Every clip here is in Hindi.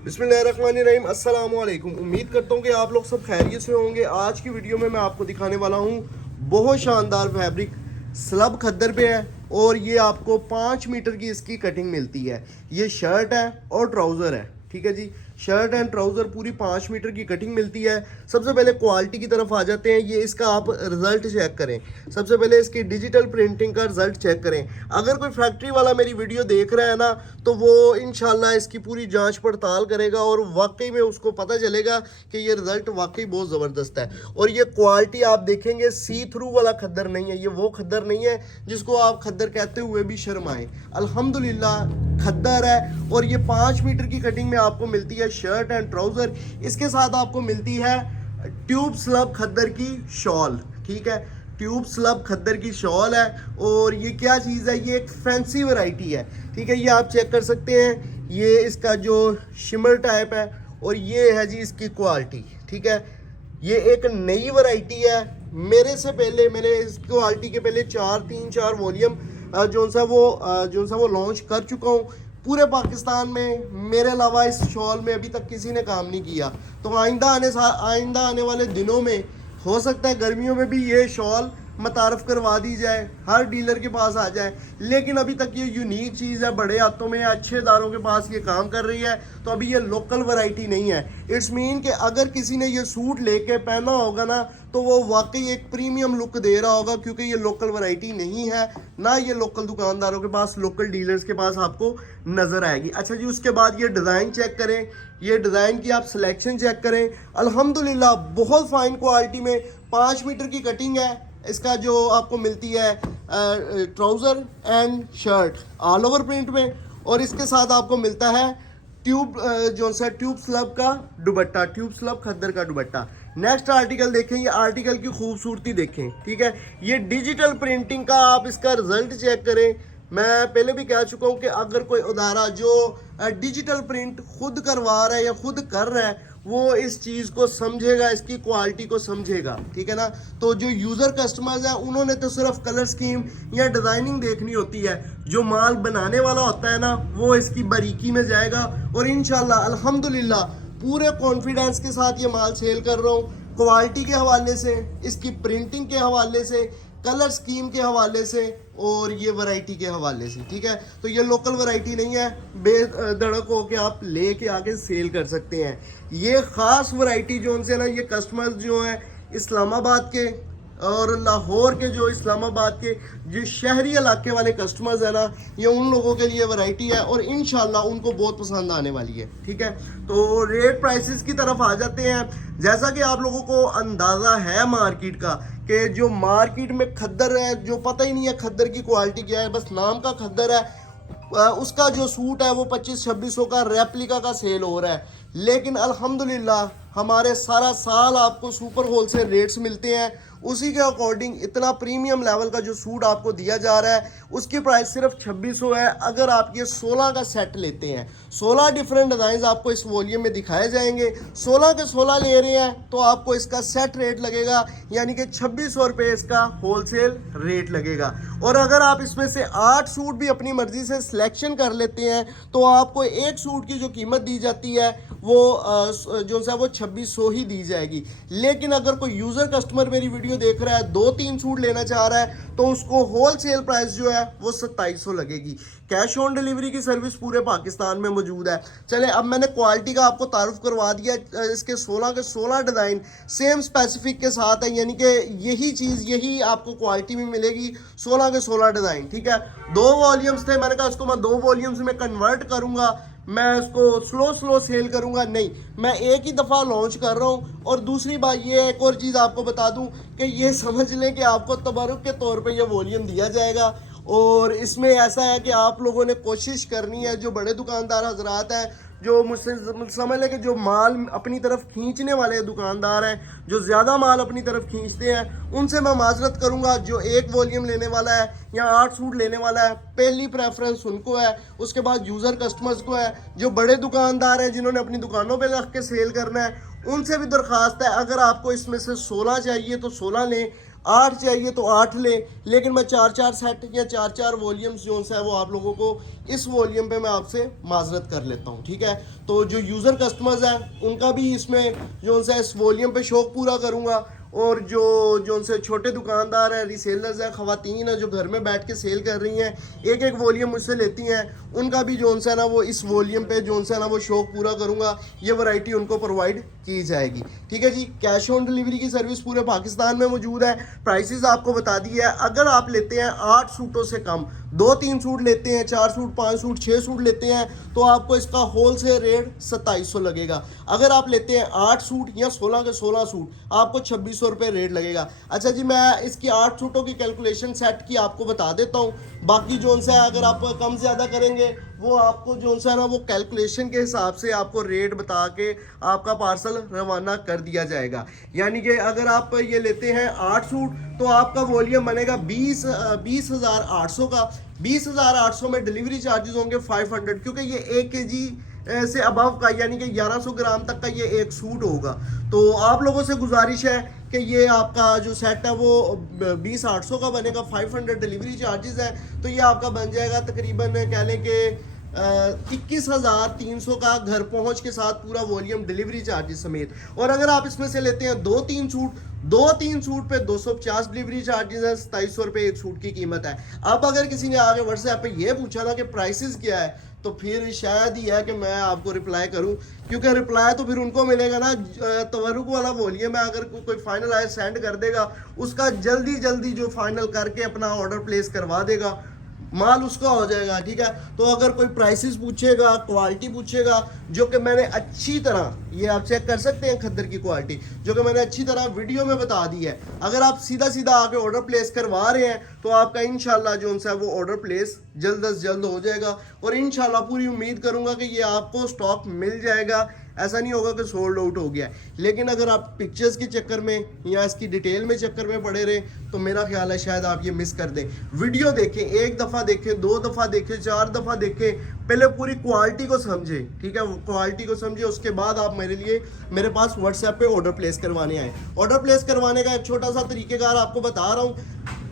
बिस्मिल्लाहिर्रहमानिर्रहीम अस्सलाम वालेकुम। उम्मीद करता हूँ कि आप लोग सब खैरियत से होंगे। आज की वीडियो में मैं आपको दिखाने वाला हूँ बहुत शानदार फैब्रिक स्लब खद्दर पे है और ये आपको 5 मीटर की इसकी कटिंग मिलती है। ये शर्ट है और ट्राउज़र है, ठीक है जी। शर्ट एंड ट्राउज़र पूरी 5 मीटर की कटिंग मिलती है। सबसे पहले क्वालिटी की तरफ आ जाते हैं। ये इसका आप रिज़ल्ट चेक करें। सबसे पहले इसकी डिजिटल प्रिंटिंग का रिज़ल्ट चेक करें। अगर कोई फैक्ट्री वाला मेरी वीडियो देख रहा है ना, तो वो इंशाल्लाह इसकी पूरी जांच पड़ताल करेगा और वाकई में उसको पता चलेगा कि ये रिज़ल्ट वाकई बहुत ज़बरदस्त है। और ये क्वालिटी आप देखेंगे, सी थ्रू वाला खद्दर नहीं है। ये वो खद्दर नहीं है जिसको आप खद्दर कहते हुए भी शर्माएं। अल्हम्दुलिल्लाह खद्दर है। और ये 5 मीटर की कटिंग में आपको मिलती है शर्ट एंड ट्राउज़र। इसके साथ आपको मिलती है ट्यूब स्लब खद्दर की शॉल, ठीक है। ट्यूब स्लब खद्दर की शॉल है। और ये क्या चीज़ है, ये एक फैंसी वैरायटी है, ठीक है। ये आप चेक कर सकते हैं। ये इसका जो शिमर टाइप है और ये है जी इसकी क्वालिटी, ठीक है। ये एक नई वैरायटी है। मेरे से पहले मैंने इस क्वालिटी के पहले 3-4 वॉल्यूम जो सा वो लॉन्च कर चुका हूँ पूरे पाकिस्तान में। मेरे अलावा इस शॉल में अभी तक किसी ने काम नहीं किया। तो आइंदा आने वाले दिनों में हो सकता है गर्मियों में भी ये शॉल मुतारफ़ करवा दी जाए, हर डीलर के पास आ जाए। लेकिन अभी तक ये यूनिक चीज़ है, बड़े हाथों में अच्छे इदारों के पास ये काम कर रही है। तो अभी ये लोकल वैरायटी नहीं है। इट्स मीन कि अगर किसी ने ये सूट लेके पहना होगा ना, तो वो वाकई एक प्रीमियम लुक दे रहा होगा, क्योंकि ये लोकल वैरायटी नहीं है ना। ये लोकल दुकानदारों के पास, लोकल डीलर्स के पास आपको नज़र आएगी। अच्छा जी, उसके बाद ये डिज़ाइन चेक करें। ये डिज़ाइन की आप सिलेक्शन चेक करें। अल्हम्दुलिल्लाह बहुत फाइन क्वालिटी में 5 मीटर की कटिंग है। इसका जो आपको मिलती है trouser and shirt all over print में। और इसके साथ आपको मिलता है ट्यूब स्लब का दुपट्टा, ट्यूब स्लब खद्दर का दुपट्टा। नेक्स्ट आर्टिकल देखें। ये आर्टिकल की खूबसूरती देखें, ठीक है। ये डिजिटल प्रिंटिंग का आप इसका रिजल्ट चेक करें। मैं पहले भी कह चुका हूँ कि अगर कोई उदारा जो डिजिटल प्रिंट खुद करवा रहा है या खुद कर रहा है, वो इस चीज़ को समझेगा, इसकी क्वालिटी को समझेगा, ठीक है ना। तो जो यूज़र कस्टमर्स हैं उन्होंने तो सिर्फ कलर स्कीम या डिज़ाइनिंग देखनी होती है। जो माल बनाने वाला होता है ना, वो इसकी बारीकी में जाएगा। और इंशाल्लाह अल्हम्दुलिल्लाह पूरे कॉन्फिडेंस के साथ ये माल सेल कर रहा हूँ। क्वालिटी के हवाले से, इसकी प्रिंटिंग के हवाले से, कलर स्कीम के हवाले से और ये वैरायटी के हवाले से, ठीक है। तो ये लोकल वैरायटी नहीं है, बेधड़क हो के आप लेके आके सेल कर सकते हैं। ये ख़ास वैरायटी जो उनसे ना, ये कस्टमर्स जो हैं इस्लामाबाद के और लाहौर के, जो इस्लामाबाद के जो शहरी इलाके वाले कस्टमर्स हैं ना, ये उन लोगों के लिए वैरायटी है और इंशाल्लाह उनको बहुत पसंद आने वाली है, ठीक है। तो रेट प्राइसेस की तरफ आ जाते हैं। जैसा कि आप लोगों को अंदाज़ा है मार्केट का, कि जो मार्केट में खद्दर है, जो पता ही नहीं है खद्दर की क्वालिटी क्या है, बस नाम का खद्दर है, उसका जो सूट है वो 2500-2600 का रेप्लिका का सेल हो रहा है। लेकिन अल्हम्दुलिल्लाह हमारे सारा साल आपको सुपर होलसेल रेट्स मिलते हैं। उसी के अकॉर्डिंग इतना प्रीमियम लेवल का जो सूट आपको दिया जा रहा है, उसकी प्राइस सिर्फ 2600 है। अगर आप ये 16 का सेट लेते हैं, 16 डिफरेंट डिज़ाइन आपको इस वॉल्यूम में दिखाए जाएंगे। 16 के 16 ले रहे हैं तो आपको इसका सेट रेट लगेगा, यानी कि 2600 रुपये इसका होलसेल रेट लगेगा। और अगर आप इसमें से 8 सूट भी अपनी मर्जी से सिलेक्शन कर लेते हैं, तो आपको एक सूट की जो कीमत दी जाती है वो जो सा वो 2600 ही दी जाएगी। लेकिन अगर कोई यूज़र कस्टमर मेरी वीडियो देख रहा है, 2-3 सूट लेना चाह रहा है, तो उसको होलसेल प्राइस जो है वो 2700 लगेगी। कैश ऑन डिलीवरी की सर्विस पूरे पाकिस्तान में मौजूद है। चले, अब मैंने क्वालिटी का आपको तारुफ करवा दिया। इसके 16 के 16 डिज़ाइन सेम स्पेसिफिक के साथ है, यानी कि यही चीज़ यही आपको क्वालिटी में मिलेगी। 16 के 16 डिज़ाइन, ठीक है। 2 वॉल्यूम्स थे, मैंने कहा उसको मैं 2 वॉल्यूम्स में कन्वर्ट करूँगा, मैं उसको स्लो सेल करूंगा नहीं, मैं एक ही दफ़ा लॉन्च कर रहा हूं। और दूसरी बात ये, एक और चीज़ आपको बता दूं कि ये समझ लें कि आपको तबरुक के तौर पे ये वॉल्यूम दिया जाएगा। और इसमें ऐसा है कि आप लोगों ने कोशिश करनी है, जो बड़े दुकानदार हजरात हैं, जो मुझसे समझ लें कि जो माल अपनी तरफ खींचने वाले दुकानदार हैं, जो ज़्यादा माल अपनी तरफ खींचते हैं, उनसे मैं माजरत करूंगा। जो एक वॉल्यूम लेने वाला है या 8 सूट लेने वाला है, पहली प्रेफरेंस उनको है, उसके बाद यूज़र कस्टमर्स को है। जो बड़े दुकानदार हैं जिन्होंने अपनी दुकानों पे रख के सेल करना है, उनसे भी दरख्वास्त है, अगर आपको इसमें से 16 चाहिए तो 16 लें। 8 चाहिए तो 8 लें, लेकिन मैं 4 सेट या 4 वॉल्यूम्स जो है वो आप लोगों को इस वॉल्यूम पे मैं आपसे माजरत कर लेता हूँ, ठीक है। तो जो यूज़र कस्टमर्स हैं उनका भी इसमें जो है इस वॉल्यूम पे शौक पूरा करूँगा, और जो उनसे छोटे दुकानदार हैं, रीसेलर्स हैं, ख़वातीन हैं जो घर में बैठ के सेल कर रही हैं, एक एक वॉल्यूम मुझसे लेती हैं, उनका भी जो है ना वो इस वॉल्यूम पे जो है ना वो शौक पूरा करूँगा। ये वैरायटी उनको प्रोवाइड की जाएगी, ठीक है जी। कैश ऑन डिलीवरी की सर्विस पूरे पाकिस्तान में मौजूद है। प्राइसेस आपको बता दी है। अगर आप लेते हैं 8 सूटों से कम, 2-3 सूट लेते हैं, 4 सूट, 5 सूट, 6 सूट लेते हैं, तो आपको इसका होल सेल रेट 2700 लगेगा। अगर आप लेते हैं 8 सूट या 16 के 16 सूट, आपको 2600 रुपये रेट लगेगा। अच्छा जी, मैं इसकी 8 सूटों की कैलकुलेशन सेट की आपको बता देता हूँ। बाकी जो है अगर आप कम ज़्यादा करेंगे वो आपको जो है ना वो कैलकुलेशन के हिसाब से आपको रेट बता के आपका पार्सल रवाना कर दिया जाएगा। यानी कि अगर आप ये लेते हैं 8 सूट तो आपका वॉल्यूम बनेगा 20,800 का। 20,800 में डिलीवरी चार्जेस होंगे 500, क्योंकि ये 1 kg से अबव का यानी कि 1100 ग्राम तक का ये एक सूट होगा। तो आप लोगों से गुजारिश है कि ये आपका जो सेट है वो 20,800 का बनेगा, 500 डिलीवरी चार्जेस है, तो ये आपका बन जाएगा तकरीबन कह लें कि 21,300 का घर पहुंच के साथ पूरा वॉल्यूम डिलीवरी चार्जेस समेत। और अगर आप इसमें से लेते हैं 2-3 सूट पे 250 डिलीवरी चार्जेस है, 2700 रुपये एक सूट की कीमत है। अब अगर किसी ने आगे व्हाट्सएप पे ये पूछा ना कि प्राइसेस क्या है, तो फिर शायद ही है कि मैं आपको रिप्लाई करूं, क्योंकि रिप्लाई तो फिर उनको मिलेगा ना तवरुक वाला वॉल्यूम है। अगर कोई फाइनल आए सेंड कर देगा, उसका जल्दी जो फाइनल करके अपना ऑर्डर प्लेस करवा देगा, माल उसका हो जाएगा, ठीक है। तो अगर कोई प्राइसेस पूछेगा, क्वालिटी पूछेगा, जो कि मैंने अच्छी तरह, ये आप चेक कर सकते हैं खद्दर की क्वालिटी, जो कि मैंने अच्छी तरह वीडियो में बता दी है। अगर आप सीधा आके ऑर्डर प्लेस करवा रहे हैं तो आपका इंशाल्लाह जो है वो ऑर्डर प्लेस जल्द से जल्द हो जाएगा। और इंशाल्लाह पूरी उम्मीद करूंगा कि ये आपको स्टॉक मिल जाएगा। ऐसा नहीं होगा कि सोल्ड आउट हो गया। लेकिन अगर आप पिक्चर्स के चक्कर में या इसकी डिटेल में चक्कर में पड़े रहे तो मेरा ख्याल है शायद आप ये मिस कर दें। वीडियो देखें, 1 दफ़ा देखें, 2 दफ़ा देखें, 4 दफ़ा देखें, पहले पूरी क्वालिटी को समझें, ठीक है। क्वालिटी को समझें, उसके बाद आप मेरे पास व्हाट्सएप पे ऑर्डर प्लेस करवाने आए। ऑर्डर प्लेस करवाने का एक छोटा सा तरीकेकार आपको बता रहा हूँ।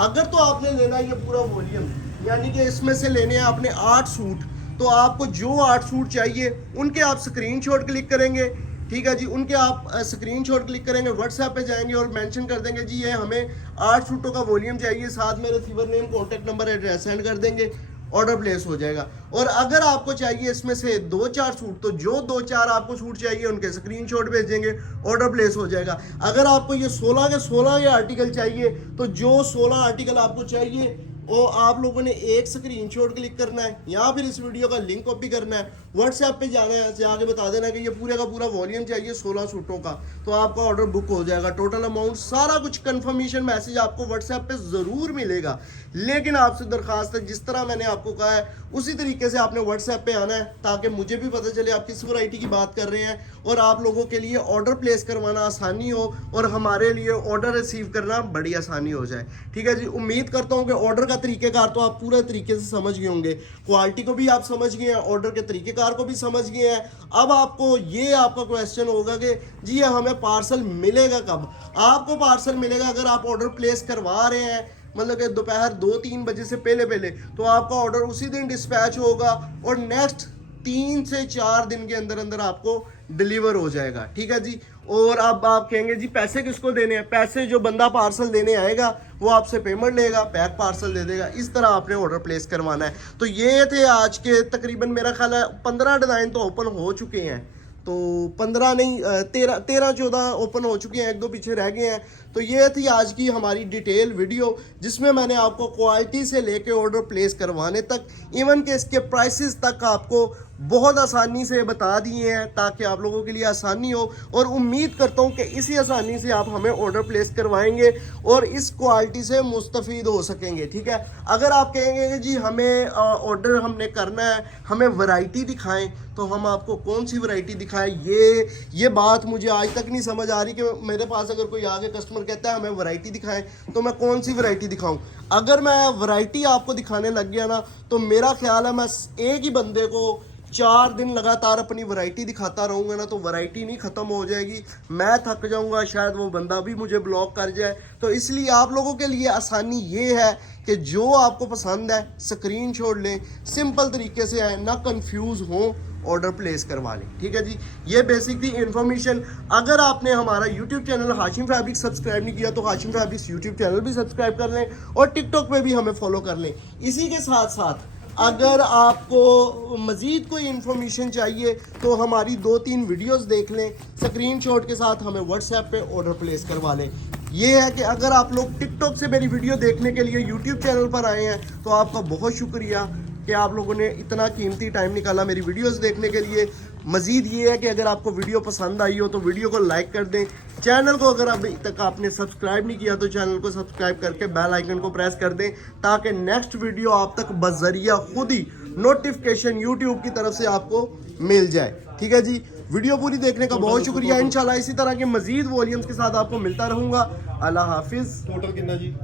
अगर तो आपने लेना ये पूरा वॉल्यूम, यानी कि इसमें से लेने हैं आपने 8 सूट, तो आपको जो 8 सूट चाहिए उनके आप स्क्रीनशॉट क्लिक करेंगे, ठीक है जी। उनके आप स्क्रीनशॉट क्लिक करेंगे, व्हाट्सएप पे जाएंगे और मेंशन कर देंगे जी ये हमें 8 सूटों का वॉल्यूम चाहिए, साथ में receiver name, contact number, address send कर देंगे, ऑर्डर प्लेस हो जाएगा। और अगर आपको चाहिए इसमें से 2-4 सूट, तो जो 2-4 आपको सूट चाहिए उनके स्क्रीनशॉट भेज देंगे, ऑर्डर प्लेस हो जाएगा। अगर आपको ये 16 के 16 ये आर्टिकल चाहिए, तो जो 16 आर्टिकल आपको चाहिए वो आप लोगों ने एक स्क्रीनशॉट क्लिक करना है, या फिर इस वीडियो का लिंक कॉपी करना है, व्हाट्सएप पे जाना है, जाके बता देना कि ये पूरे का पूरा वॉल्यूम चाहिए 16 सूटों का, तो आपका ऑर्डर बुक हो जाएगा। टोटल अमाउंट सारा कुछ कंफर्मेशन मैसेज आपको व्हाट्सएप पे ज़रूर मिलेगा। लेकिन आपसे दरखास्त है, जिस तरह मैंने आपको कहा है उसी तरीके से आपने व्हाट्सएप पे आना है, ताकि मुझे भी पता चले आप किस वैरायटी की बात कर रहे हैं और आप लोगों के लिए ऑर्डर प्लेस करवाना आसानी हो और हमारे लिए ऑर्डर रिसीव करना बड़ी आसानी हो जाए, ठीक है जी। उम्मीद करता हूँ कि ऑर्डर का तरीकेकार तो आप पूरे तरीके से समझ गए होंगे, क्वालिटी को भी आप समझ गए हैं, ऑर्डर के तरीकेकार को भी समझ गए हैं। अब आपको ये आपका क्वेश्चन होगा कि जी हमें पार्सल मिलेगा कब। आपको पार्सल मिलेगा अगर आप ऑर्डर प्लेस करवा रहे हैं, मतलब कि दोपहर 2-3 बजे से पहले तो आपका ऑर्डर उसी दिन डिस्पैच होगा और नेक्स्ट 3 से 4 दिन के अंदर आपको डिलीवर हो जाएगा, ठीक है जी। और अब आप कहेंगे जी पैसे किसको देने हैं? पैसे जो बंदा पार्सल देने आएगा वो आपसे पेमेंट लेगा, पैक पार्सल दे देगा। इस तरह आपने ऑर्डर प्लेस करवाना है। तो ये थे आज के तकरीबन मेरा ख्याल है 15 डिज़ाइन तो ओपन हो चुके हैं, तो 15 नहीं 13-14 ओपन हो चुके हैं, 1-2 पीछे रह गए हैं। तो ये थी आज की हमारी डिटेल वीडियो, जिसमें मैंने आपको क्वालिटी से लेके ऑर्डर प्लेस करवाने तक, इवन के इसके प्राइसेस तक आपको बहुत आसानी से बता दिए हैं, ताकि आप लोगों के लिए आसानी हो। और उम्मीद करता हूँ कि इसी आसानी से आप हमें ऑर्डर प्लेस करवाएंगे और इस क्वालिटी से मुस्तफ़ीद हो सकेंगे, ठीक है। अगर आप कहेंगे कि जी हमें ऑर्डर हमने करना है, हमें वैरायटी दिखाएं, तो हम आपको कौन सी वैरायटी दिखाएं, ये बात मुझे आज तक नहीं समझ आ रही कि मेरे पास अगर कोई आगे कस्टमर कहता है हमें वैरायटी दिखाएं, तो मैं कौन सी वैरायटी दिखाऊं। अगर मैं वैरायटी आपको दिखाने लग गया ना, तो मेरा ख्याल है मैं एक ही बंदे को 4 दिन लगातार अपनी वैरायटी दिखाता रहूँगा ना तो वैरायटी नहीं ख़त्म हो जाएगी, मैं थक जाऊँगा, शायद वो बंदा भी मुझे ब्लॉक कर जाए। तो इसलिए आप लोगों के लिए आसानी ये है कि जो आपको पसंद है स्क्रीनशॉट लें, सिंपल तरीके से आए, ना कंफ्यूज हों, ऑर्डर प्लेस करवा लें। ठीक है जी, ये बेसिक थी इन्फॉर्मेशन। अगर आपने हमारा YouTube channel Hashim fabric subscribe नहीं किया तो हाशिम फैब्रिक्स यूट्यूब चैनल भी सब्सक्राइब कर लें और टिकटॉक पे भी हमें फॉलो कर लें। इसी के साथ साथ अगर आपको मज़ीद कोई इन्फॉर्मेशन चाहिए तो हमारी 2-3 वीडियोस देख लें, स्क्रीनशॉट के साथ हमें व्हाट्सएप पे ऑर्डर प्लेस करवा लें। ये है कि अगर आप लोग टिकटॉक से मेरी वीडियो देखने के लिए यूट्यूब चैनल पर आए हैं तो आपका बहुत शुक्रिया कि आप लोगों ने इतना कीमती टाइम निकाला मेरी वीडियोस देखने के लिए। मज़ीद ये है कि अगर आपको वीडियो पसंद आई हो तो वीडियो को लाइक कर दें। चैनल को अगर अभी तक आपने सब्सक्राइब नहीं किया तो चैनल को सब्सक्राइब करके बेल आइकन को प्रेस कर दें ताकि नेक्स्ट वीडियो आप तक बज़रिया खुद ही नोटिफिकेशन यूट्यूब की तरफ से आपको मिल जाए। ठीक है जी, वीडियो पूरी देखने का बहुत शुक्रिया। इंशाल्लाह इसी तरह के मज़ीद वॉल्यूम्स के साथ आपको मिलता रहूँगा। अल्लाह हाफिज़। टोटल कितना जी?